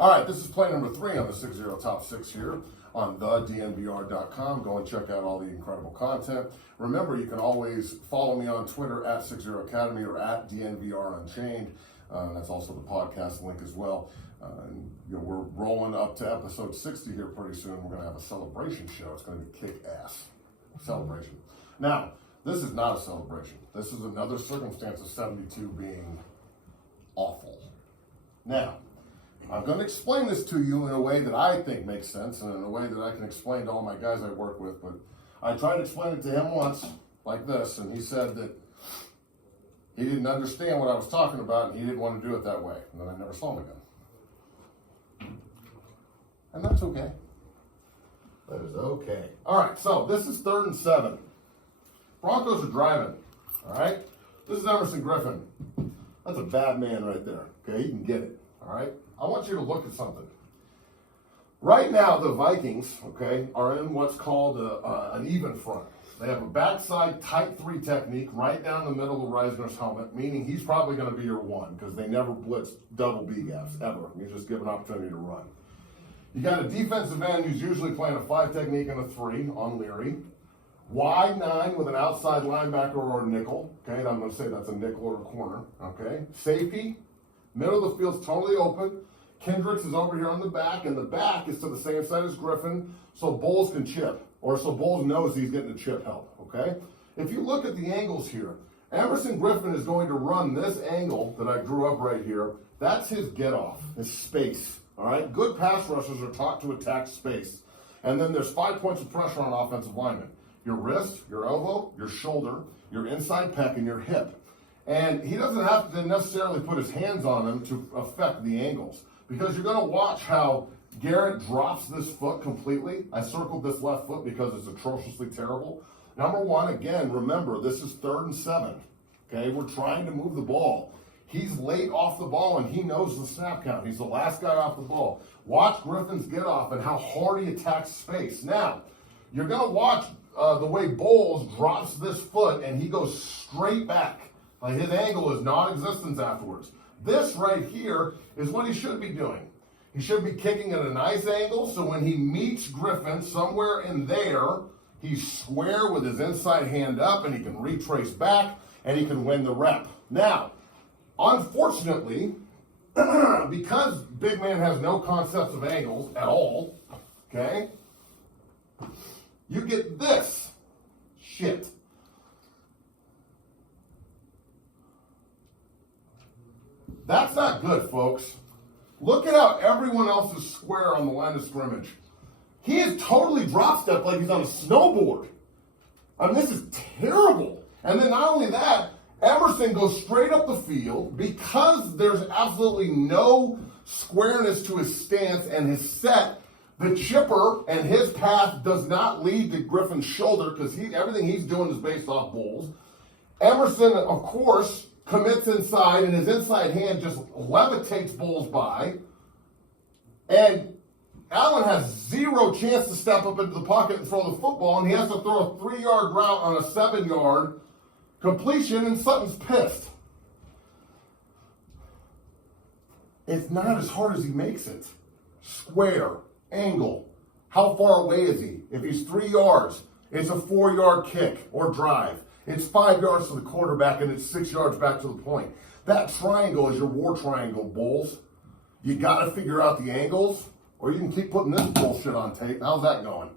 All right, this is play number 3 on the 6-0 Top 6 here on thednvr.com. Go and check out all the incredible content. Remember, you can always follow me on Twitter at 60 Academy or at DNVR Unchained. That's also the podcast link as well. And, we're rolling up to episode 60 here pretty soon. We're going to have a celebration show. It's going to be kick-ass celebration. Now, this is not a celebration. This is another circumstance of 72 being awful. Now, I'm going to explain this to you in a way that I think makes sense and in a way that I can explain to all my guys I work with. But I tried to explain it to him once like this, and he said that he didn't understand what I was talking about and he didn't want to do it that way. And then I never saw him again. And that's okay. That is okay. All right, so this is 3rd and 7. Broncos are driving, all right? This is Emerson Griffin. That's a bad man right there, okay? You can get it, all right? I want you to look at something. Right now, the Vikings, okay, are in what's called an even front. They have a backside tight 3 technique right down the middle of Reisner's helmet, meaning he's probably going to be your 1 because they never blitz double B gaps, ever. You just give an opportunity to run. You got a defensive end who's usually playing a 5 technique and a 3 on Leary. Wide 9 with an outside linebacker or a nickel. Okay, I'm going to say that's a nickel or a corner. Okay, safety, middle of the field's totally open. Kendricks is over here on the back, and the back is to the same side as Griffin, so Bowles can chip, or so Bowles knows he's getting a chip help. Okay, if you look at the angles here, Emerson Griffin is going to run this angle that I drew up right here. That's his get off, his space. All right, good pass rushers are taught to attack space, and then there's 5 points of pressure on offensive linemen. Your wrist, your elbow, your shoulder, your inside pec, and your hip. And he doesn't have to necessarily put his hands on them to affect the angles because you're going to watch how Garrett drops this foot completely. I circled this left foot because it's atrociously terrible. Number 1, again, remember, this is 3rd and 7. Okay, we're trying to move the ball. He's late off the ball, and he knows the snap count. He's the last guy off the ball. Watch Griffin's get off and how hard he attacks space. Now, you're going to watch the way Bowles drops this foot, and he goes straight back. Like his angle is non-existent afterwards. This right here is what he should be doing. He should be kicking at a nice angle, so when he meets Griffin somewhere in there, he's square with his inside hand up, and he can retrace back, and he can win the rep. Now, unfortunately, because big man has no concepts of angles at all, okay, you get this shit. That's not good, folks. Look at how everyone else is square on the line of scrimmage. He is totally drop step like he's on a snowboard. I mean, this is terrible. And then not only that, Emerson goes straight up the field because there's absolutely no squareness to his stance and his set. The chipper and his path does not lead to Griffin's shoulder because everything he's doing is based off Bowles. Emerson, of course, commits inside, and his inside hand just levitates Bowles by. And Allen has 0 chance to step up into the pocket and throw the football, and he has to throw a 3-yard route on a 7-yard completion, and Sutton's pissed. It's not as hard as he makes it. Square. Angle. How far away is he? If he's 3 yards, it's a 4-yard kick or drive. It's 5 yards to the quarterback, and it's 6 yards back to the point. That triangle is your war triangle, Bowles. You got to figure out the angles, or you can keep putting this bullshit on tape. How's that going?